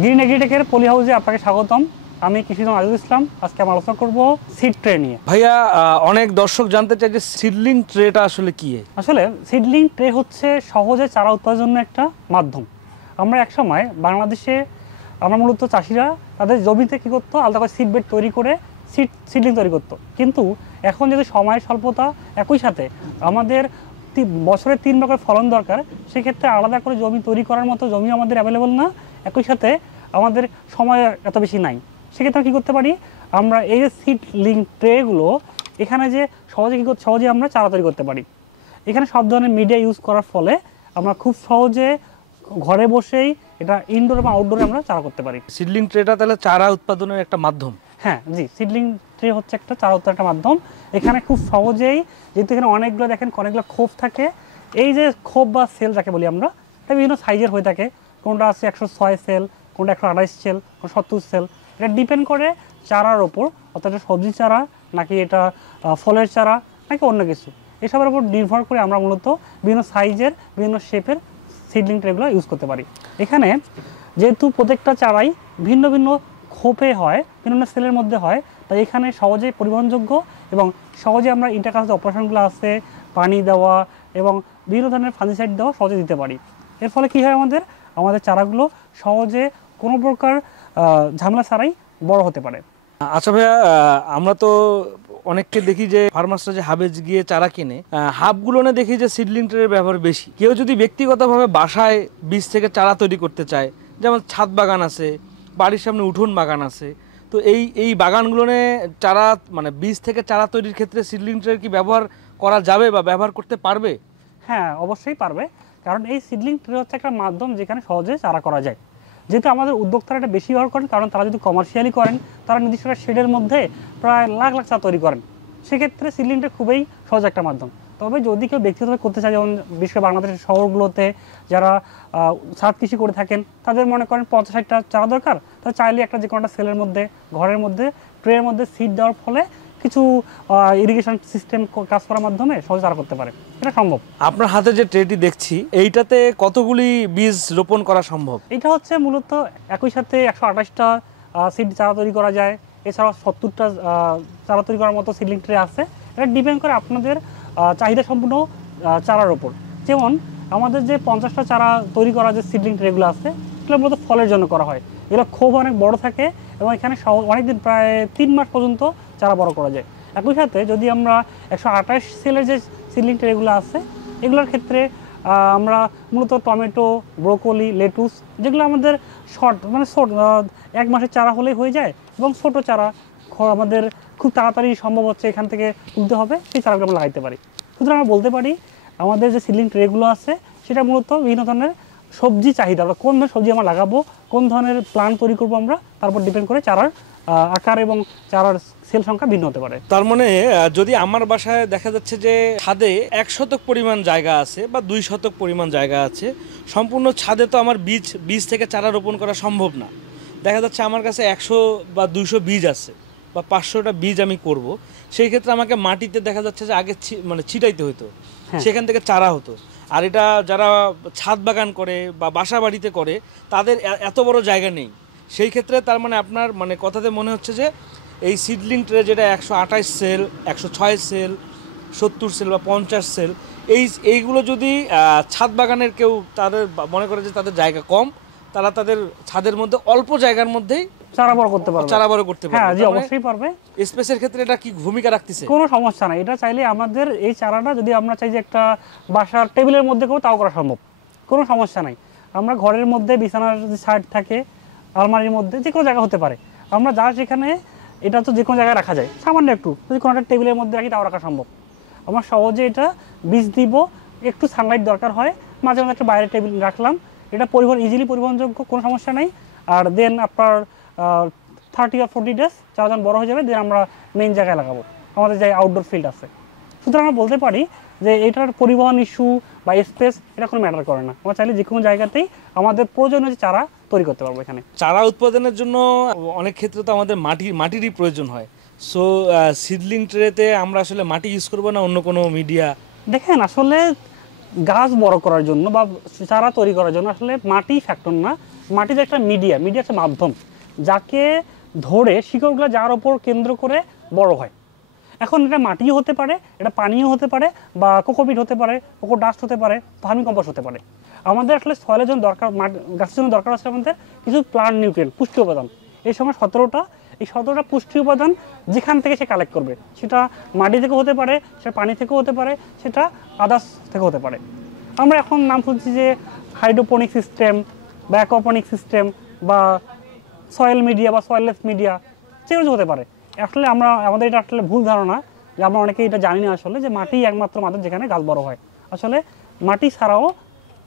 Green এগ্রিটেকের পলি হাউসে আপনাকে স্বাগতম। আমি কৃষিজন আজিজুল ইসলাম। আজকে আমরা আলোচনা করব সিড ট্রে নিয়ে। ভাইয়া, অনেক দর্শক জানতে চাই যে সিডলিং ট্রেটা আসলে কি? আসলে সিডলিং ট্রে হচ্ছে সহজে চারা উৎপাদনের জন্য একটা মাধ্যম। আমরা একসময় বাংলাদেশে মূলত চাষিরা তাদের জমিতে কী করতো, আলাদা করে সিড বেড তৈরি করে সিডলিং তৈরি করতো। কিন্তু এখন যদি সময়ের স্বল্পতা, একই সাথে আমাদের বছরে 3 বার করে ফলন দরকার, সেক্ষেত্রে আলাদা করে জমি তৈরি করার মতো জমি আমাদের অ্যাভেলেবল না, একই সাথে আমাদের সময় এত বেশি নাই। সেক্ষেত্রে কী করতে পারি, আমরা এই যে সিডলিং ট্রেগুলো এখানে যে সহজে আমরা চারা তৈরি করতে পারি। এখানে সব ধরনের মিডিয়া ইউজ করার ফলে আমরা খুব সহজে ঘরে বসেই এটা ইনডোর এবং আউটডোরে আমরা চারা করতে পারি। সিডলিং ট্রেটা তাহলে চারা উৎপাদনের একটা মাধ্যম? হ্যাঁ জি, সিডলিং ট্রে হচ্ছে একটা চারা উৎপাদনের একটা মাধ্যম। এখানে খুব সহজেই, যেহেতু এখানে অনেকগুলো অনেকগুলো খোপ থাকে, এই যে খোপ বা সেল যাকে বলি আমরা, এটা বিভিন্ন সাইজের হয়ে থাকে। কোনটা আছে 106 সেল, কোনটা 128 সেল, কোন 70 সেল। এটা ডিপেন্ড করে চারার ওপর, অর্থাৎ এটা সবজি চারা নাকি এটা ফলের চারা নাকি অন্য কিছু, এসবের উপর নির্ভর করে আমরা মূলত বিভিন্ন সাইজের বিভিন্ন শেপের সিডলিং ট্রেগুলো ইউজ করতে পারি। এখানে যেহেতু প্রত্যেকটা চারাই ভিন্ন ভিন্ন খোপে হয়, বিভিন্ন সেলের মধ্যে হয়, তাই এখানে সহজে পরিবহনযোগ্য এবং সহজে আমরা ইন্টারকাস্ট অপারেশনগুলো আছে, পানি দেওয়া এবং বিভিন্ন ধরনের ফাঙ্গিসাইড দেওয়া সহজে দিতে পারি। এর ফলে কী হয়, আমাদের চারাগুলো সহজে কোনো প্রকার ঝামেলা ছাড়াই বড় হতে পারে। আচ্ছা ভাইয়া, আমরা তো অনেককে দেখি যে ফার্মার্সরা যে হাবে গিয়ে চারা কিনে, হাবগুলো না দেখি যে সিডলিং ট্রের ব্যবহার বেশি। কেউ যদি ব্যক্তিগতভাবে বাসায় বীজ থেকে চারা তৈরি করতে চায়, যেমন ছাদ বাগান আছে, বাড়ির সামনে উঠোন বাগান আছে, তো এই বাগানগুলো চারা মানে বীজ থেকে চারা তৈরির ক্ষেত্রে সিডলিং ট্রের কি ব্যবহার করা যাবে বা ব্যবহার করতে পারবে? হ্যাঁ, অবশ্যই পারবে, কারণ এই সিডলিং ট্রে হচ্ছে একটা মাধ্যম যেখানে সহজে চারা করা যায়। যেহেতু আমাদের উদ্যোক্তারা এটা বেশি ব্যবহার করেন, কারণ তারা যদি কমার্শিয়ালি করেন, তারা নির্দিষ্ট শেডের মধ্যে প্রায় লাখ লাখ চারা তৈরি করেন। সেক্ষেত্রে সিডলিং ট্রে খুবই সহজ একটা মাধ্যম। তবে যদি কেউ ব্যক্তিগতভাবে করতে চায়, যেমন বিশেষ করে বাংলাদেশের শহরগুলোতে যারা ছাদ কৃষি করে থাকেন, তাদের মনে করেন 50-60টা চারা দরকার, তারা চাইলে একটা যে কোনো একটা সেলের মধ্যে, ঘরের মধ্যে, ট্রের মধ্যে সিড দেওয়ার ফলে কিছু ইরিগেশন সিস্টেম কাজ করার মাধ্যমে সহজে চারা করতে পারে। এটা সম্ভব। আপনার হাতে যে ট্রেটি দেখছি, এইটাতে কতগুলি বীজ রোপণ করা সম্ভব? এটা হচ্ছে মূলত একই সাথে 128টা সিড চারা তৈরি করা যায়। এছাড়াও 70টা চারা তৈরি করার মতো সিডলিং ট্রে আছে। এটা ডিপেন্ড করে আপনাদের চাহিদা সম্পূর্ণ চারার ওপর। যেমন আমাদের যে 50টা চারা তৈরি করা যে সিডলিং ট্রেগুলো আছে, এগুলো মূলত ফলের জন্য করা হয়। এগুলো খুব অনেক বড় থাকে এবং এখানে অনেকদিন, প্রায় 3 মাস পর্যন্ত চারা বড় করা যায়। একই সাথে যদি আমরা 128 সেলের যে সিডলিং ট্রেগুলো আছে, এগুলোর ক্ষেত্রে আমরা মূলত টমেটো, ব্রোকলি, লেটুস, যেগুলো আমাদের শর্ট 1 মাসের চারা হলেই হয়ে যায় এবং ছোটো চারা আমাদের খুব তাড়াতাড়ি সম্ভব হচ্ছে এখান থেকে তুলতে হবে, সেই চারাগুলো আমরা লাগাইতে পারি। সুতরাং আমরা বলতে পারি আমাদের যে সিডলিং ট্রেগুলো আছে, সেটা মূলত বিভিন্ন ধরনের সবজি চাহিদা, আমরা কোন ধরনের সবজি আমরা লাগাবো, কোন ধরনের প্ল্যান্ট তৈরি করবো আমরা, তার উপর ডিপেন্ড করে চারার আকার এবং চারার সেল সংখ্যা ভিন্ন হতে পারে। তার মানে যদি আমার বাসায় দেখা যাচ্ছে যে ছাদে 1 শতক পরিমাণ জায়গা আছে বা 2 শতক পরিমাণ জায়গা আছে, সম্পূর্ণ ছাদে তো আমার বীজ থেকে চারা রোপণ করা সম্ভব না। দেখা যাচ্ছে আমার কাছে 100 বা 200 বীজ আছে বা 500টা বীজ আমি করব, সেই ক্ষেত্রে আমাকে মাটিতে দেখা যাচ্ছে যে আগে ছিটাইতে হতো, সেখান থেকে চারা হতো। আর এটা যারা ছাদ বাগান করে বা বাসা বাড়িতে করে, তাদের এত বড় জায়গা নেই। সেই ক্ষেত্রে তার মানে আপনার কথাতে মনে হচ্ছে যে এই সিডলিং ট্রে যেটা 128 সেল, 106 সেল, 70 সেল বা 50 সেল, এইগুলো যদি ছাদ বাগানের কেউ তাদের মনে করে যে তাদের জায়গা কম, তারা তাদের ছাদের মধ্যে অল্প জায়গার মধ্যেই চারা বড় করতে পারবে। হ্যাঁ জি, অবশ্যই পারবে। স্পেসের ক্ষেত্রে এটা কি ভূমিকা রাখতেছে? কোনো সমস্যা নাই। এটা চাইলে আমাদের এই চারাটা যদি আমরা চাই যে একটা বাসার টেবিলের মধ্যে করবো, তাও করা সম্ভব, কোনো সমস্যা নাই। আমরা ঘরের মধ্যে, বিছানার যে সাইড থাকে, আলমারির মধ্যে, যে কোনো জায়গা হতে পারে। আমরা যা সেখানে, এটা তো যে কোনো জায়গায় রাখা যায়, সামান্য একটু যদি কোনো একটা টেবিলের মধ্যে রাখি, তাও রাখা সম্ভব। আমরা সহজে এটা বীজ দিব, একটু সানলাইট দরকার হয়, মাঝে মাঝে একটা বাইরে টেবিল রাখলাম, এটা ইজিলি পরিবহনযোগ্য, কোনো সমস্যা নেই। আর দেন আপনার 30 or 40 ডেজ চারা যখন বড় হয়ে যাবে, দেন আমরা মেইন জায়গায় লাগাবো, আমাদের যে আউটডোর ফিল্ড আছে। সুতরাং আমরা বলতে পারি যে এটার পরিবহন ইস্যু বা স্পেস এটা কোনো ম্যাটার করে না। আমরা চাইলে যে কোনো জায়গাতেই আমাদের প্রয়োজনীয় যে চারা তৈরি করতে পারবো। এখানে চারা উৎপাদনের জন্য অনেক ক্ষেত্রে তো আমাদের মাটিরই প্রয়োজন হয়। সো সিডলিং ট্রেতে আমরা আসলে মাটি ইউজ করবো না অন্য কোনো মিডিয়া? দেখেন, আসলে গাছ বড় করার জন্য বা চারা তৈরি করার জন্য আসলে মাটি ফ্যাক্টর না, মাটি যে একটা মিডিয়া হচ্ছে মাধ্যম, যাকে ধরে শিকড়গুলো যার ওপর কেন্দ্র করে বড় হয়। এখন এটা মাটিও হতে পারে, এটা পানিও হতে পারে, বা কোকোপিট হতে পারে, কোকো ডাস্ট হতে পারে, ভার্মি কম্পোস্ট হতে পারে। আমাদের আসলে সয়েলের জন্য দরকার, গাছের জন্য দরকার আছে আমাদের কিছু প্লান্ট নিউট্রিয়েন্ট, পুষ্টি উপাদান। এই সময় 17টা, এই 17টা পুষ্টি উপাদান যেখান থেকে সে কালেক্ট করবে, সেটা মাটি থেকে হতে পারে, সেটা পানি থেকেও হতে পারে, সেটা আদার্স থেকে হতে পারে। আমরা এখন নাম শুনছি যে হাইড্রোপনিক সিস্টেম বা অ্যাকোপনিক সিস্টেম বা সয়েল মিডিয়া বা সয়েললেস মিডিয়া, যেগুলো হতে পারে। আসলে আমাদের এটা আসলে ভুল ধারণা যে আমরা অনেকে এটা জানি না আসলে যে মাটি একমাত্র মাধ্যম যেখানে গাছ বড় হয়। আসলে মাটি ছাড়াও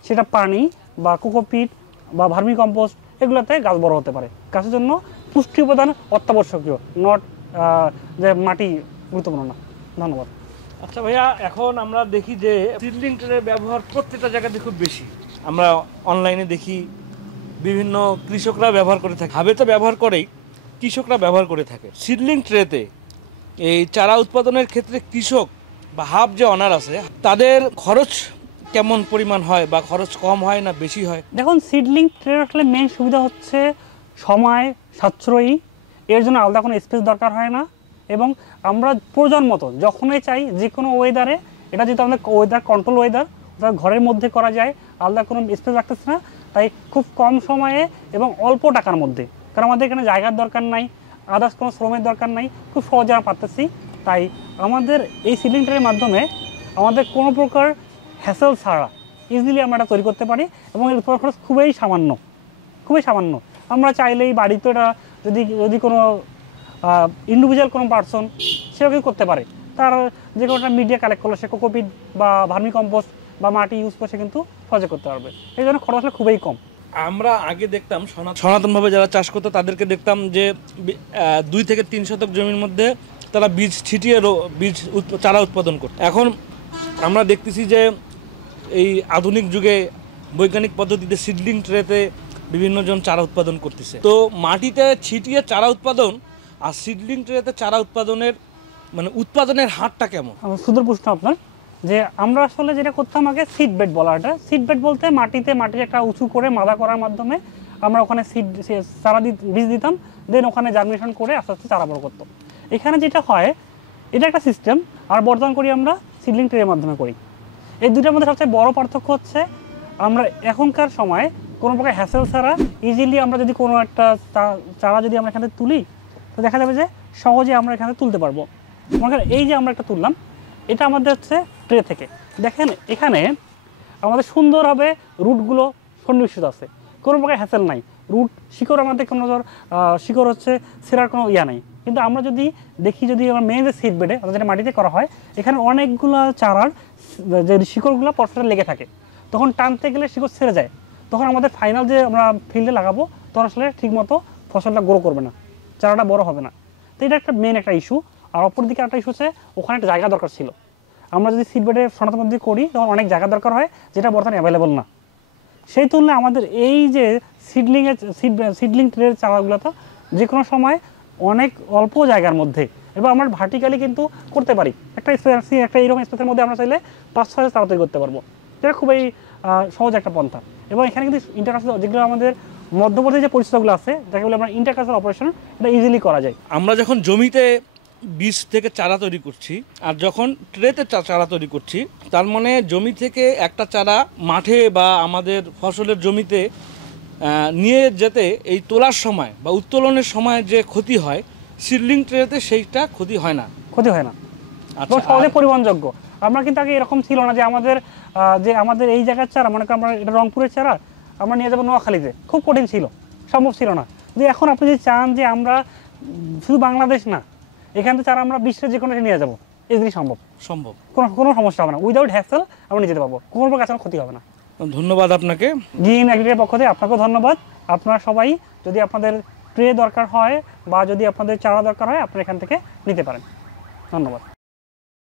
সেটা পানি বা কোকোপিট বা ভার্মি কম্পোস্ট, এগুলোতে গাছ বড় হতে পারে। গাছের জন্য পুষ্টি উপাদান অত্যাবশ্যকীয়, নট যে মাটি গুরুত্বপূর্ণ না। ধন্যবাদ। আচ্ছা ভাইয়া, এখন আমরা দেখি যে সিডলিং ট্রের ব্যবহার প্রত্যেকটা জায়গাতে খুব বেশি। আমরা অনলাইনে দেখি বিভিন্ন কৃষকরা ব্যবহার করে থাকে, হাবে তো ব্যবহার করেই, কৃষকরা ব্যবহার করে থাকে। সিডলিং ট্রেতে এই চারা উৎপাদনের ক্ষেত্রে কৃষক বা হাব যে অনার আছে, তাদের খরচ কেমন পরিমাণ হয়, বা খরচ কম হয় না বেশি হয়? দেখুন, সিডলিং ট্রের আসলে মেন সুবিধা হচ্ছে সময় সাশ্রয়ী, এর জন্য আলাদা কোনো স্পেস দরকার হয় না, এবং আমরা প্রয়োজন মতো যখনই চাই যে কোনো ওয়েদারে, এটা যেহেতু আমাদের ওয়েদার কন্ট্রোল ওয়েদার, ঘরের মধ্যে করা যায়, আলাদা কোনো স্পেস রাখতেছে না, তাই খুব কম সময়ে এবং অল্প টাকার মধ্যে, কারণ আমাদের এখানে জায়গার দরকার নাই, আদার্স কোনো শ্রমের দরকার নাই, খুব সহজে আমরা পারতেছি। তাই আমাদের এই সিডলিং ট্রের মাধ্যমে আমাদের কোনো প্রকার হ্যাসেল ছাড়া ইজিলি আমরা এটা তৈরি করতে পারি, এবং এর উৎপাদন খরচ খুবই সামান্য, খুবই সামান্য। আমরা চাইলেই বাড়িতে এটা যদি কোনো ইন্ডিভিজুয়াল কোনো পার্সন সেও কিন্তু করতে পারে, তার যে কোনো একটা মিডিয়া কালেক্ট করলো, সে কোকোপিট বা ভার্মি কম্পোস্ট বা মাটি ইউজ করে সে কিন্তু সহজে করতে পারবে। এই জন্য খরচ আসলে খুবই কম। আমরা আগে দেখতাম সনাতনভাবে যারা চাষ করতো তাদেরকে দেখতাম যে 2 থেকে 3 শতক জমির মধ্যে তারা বীজ ছিটিয়ে চারা উৎপাদন করত। এখন আমরা দেখতেছি যে এই আধুনিক যুগে বৈজ্ঞানিক পদ্ধতিতে সিডলিং ট্রেতে বিভিন্ন জন চারা উৎপাদন করতেছে। তো মাটিতে ছিটিয়ে চারা উৎপাদন আর সিডলিং ট্রেতে চারা উৎপাদনের মানে উৎপাদনের হারটা কেমন? সুন্দর প্রশ্ন আপনার। যে আমরা আসলে যেটা করতাম আগে, সিড বেড বলা, এটা সিড বেড বলতে মাটিতে একটা উঁচু করে মাদা করার মাধ্যমে আমরা ওখানে চারা বীজ দিতাম, দেন ওখানে জার্মিনেশন করে আস্তে আস্তে চারা বড় করতো। এখানে যেটা হয়, এটা একটা সিস্টেম, আর বর্তমান করি আমরা সিডলিং ট্রের মাধ্যমে করি। এই দুটার মধ্যে সবচেয়ে বড় পার্থক্য হচ্ছে, আমরা এখনকার সময় কোনো প্রকার হ্যাসেল ছাড়া ইজিলি আমরা যদি কোনো একটা চারা যদি আমরা এখানে তুলি, তো দেখা যাবে যে সহজে আমরা এখানে তুলতে পারবো। মনে এই যে আমরা একটা তুললাম, এটা আমাদের হচ্ছে ট্রে থেকে, দেখেন এখানে আমাদের সুন্দরভাবে রুটগুলো সন্নিবেশিত আছে, কোনো প্রকার হ্যাসেল নাই। রুট শিকড় আমাদের কোনো শিকড় হচ্ছে সেরার কোনো নাই। কিন্তু আমরা যদি দেখি, যদি আমার মেন যে সিড বেডে যেটা মাটিতে করা হয়, এখানে অনেকগুলো চারার যে শিকড়গুলো পরস্পর লেগে থাকে, তখন টানতে গেলে শিকড় ছেড়ে যায়, তখন আমাদের ফাইনাল যে আমরা ফিল্ডে লাগাবো তখন আসলে ঠিকমতো ফসলটা গ্রো করবে না, চারাটা বড় হবে না। তো এটা একটা মেন একটা ইস্যু। আর অপরদিকে একটা ইস্যু হচ্ছে, ওখানে একটা জায়গা দরকার ছিল। আমরা যদি সিড বেডে সনাতন মধ্যে করি, তখন অনেক জায়গা দরকার হয়, যেটা বর্তমানে অ্যাভেলেবল না। সেই তুলনায় আমাদের এই যে সিডলিং ট্রের চারাগুলো তো যে কোনো সময় অনেক অল্প জায়গার মধ্যে, এবং আমরা ভার্টিক্যালি কিন্তু করতে পারি। একটা এইরকম স্পেসের মধ্যে আমরা চাইলে 5-6 চারা তৈরি করতে পারবো, যেটা খুবই সহজ একটা পন্থা। এবং এখানে কিন্তু ইন্টারকালচার, যেগুলো আমাদের মধ্যবর্তী যে পরিস্থিতিগুলো আছে, যাকে বলে আমরা ইন্টারকালচার অপারেশন, এটা ইজিলি করা যায়। আমরা যখন জমিতে বীজ থেকে চারা তৈরি করছি আর যখন ট্রেতে চারা তৈরি করছি, তার মানে জমি থেকে একটা চারা মাঠে বা আমাদের ফসলের জমিতে নিয়ে যেতে এই তোলার সময় বা উত্তোলনের সময় যে ক্ষতি হয়, সিডলিং ট্রেতে সেইটা ক্ষতি হয় না। এবং সহজে পরিবহনযোগ্য। আমরা কিন্তু আগে এরকম ছিল না যে আমাদের এই জায়গার চারা, মনে করেন আমরা এটা রংপুরের চারা আমরা নিয়ে যাবো নোয়াখালীতে, খুব কঠিন ছিল, সম্ভব ছিল না। যে এখন আপনি যদি চান যে আমরা শুধু বাংলাদেশ না, এখান থেকে চারা আমরা বিশ্বের যে কোনো নিয়ে যাবো, এই জিনিস সম্ভব, কোনো সমস্যা হবে না। উইদাউট হ্যাসেল আমরা নিয়ে যেতে পারবো, কোনো প্রকার গাছের ক্ষতি হবে না। ধন্যবাদ আপনাকে। গ্রিন এগ্রির পক্ষ থেকে আপনাকেও ধন্যবাদ। আপনারা সবাই যদি আপনাদের ট্রে দরকার হয় বা যদি আপনাদের চারা দরকার হয়, আপনারা এখান থেকে নিতে পারেন। ধন্যবাদ।